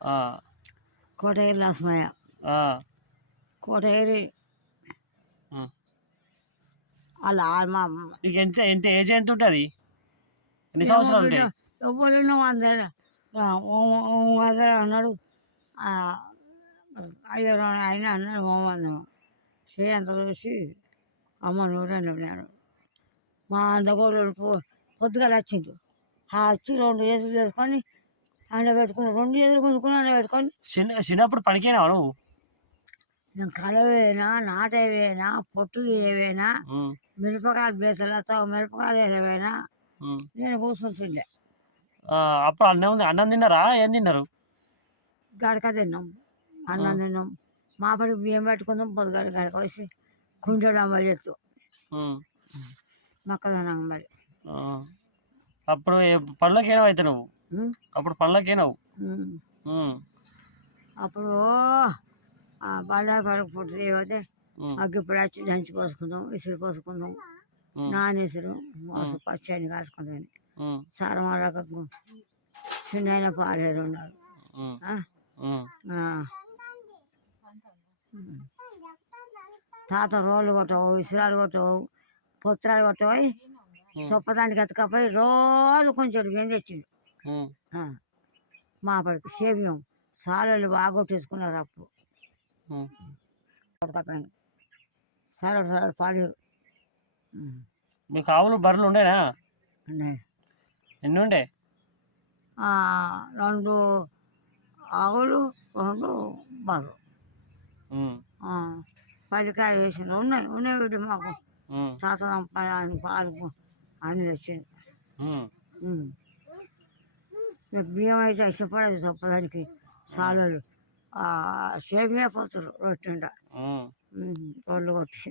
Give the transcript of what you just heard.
ఆ, కోటగిరి లక్ష్మయ్య ఆ, కోటగిరి ఆ. అలా మా నీకు ఎంత ఎంత ఏజ్ ఎంత ఉంటుంది? ఎన్ని సంవత్సరాలు ఉంటాయి? ఎవరు అందర అన్నాడు. అయ్యో ఆయన అన్నాడు మోమందం చేయంత చూసి అమ్మ నూరన్నాడు. మా అందగోళ్ళు పొద్దుగా వచ్చిండు. వచ్చి 2 చేతులు చేసుకొని ఆయన పెట్టుకుని 2 చేతులు గుంజుకుని ఆయన పెట్టుకొని చిన్నప్పుడు పనికేనావా నువ్వు? నేను కలవేనా నాటవేనా పొట్టు ఏవేనా మిరపకాయలు బేసలతో మిరపకాయలు ఏవేనా నేను కూర్చుంటుండే. అప్పుడు అన్నం తిన్నారా? ఏం తిన్నారు? గడక తిన్నాం, అన్నం తిన్నాం. మాపడి బియ్యం పెట్టుకుందాం. పొద్దుగడ గడక వేసి కుండెడు అమ్మలు చెప్తూ మొక్కదనం మరి. అప్పుడు పళ్ళకేనావు అయితే నువ్వు? అప్పుడు పళ్ళకేనావు? అప్పుడు బళ్ళ పరకు పుట్టి పోతే అగ్గిప్పుడు వచ్చి దంచి పోసుకుందాం, ఇసురు పోసుకుందాం, నానేసురు పచ్చని కాసుకుందాం. సారమాలకు చిన్న పాలేరు ఉన్నారు. తాత రోళ్ళు కొట్టవు, ఇసురాలు కొట్టవు, పొత్రాలు కొట్టవు, చొప్పదానికి ఎత్తకపోయి రోజు కొంచెం ఏం తెచ్చిండు. మా పడికి సేవ్యం సాలలు బాగా కొట్టేసుకున్నారు. అప్పుడు సరడు సరడు పాలు. మీకు ఆవులు బర్రెలు ఉండేనా? ఉన్నాయి. ఎన్ని ఉండే? 2 ఆవులు 2 బర్రెలు. 10 వేసిన ఉన్నాయి వీటి మాకు శాతం పాలు అన్ని వచ్చింది. బియ్యం అయితే ఇష్టపడేది చొప్పదానికి సాలలు సేమే పోతారు రొట్టిండ రోళ్ళు కొట్టి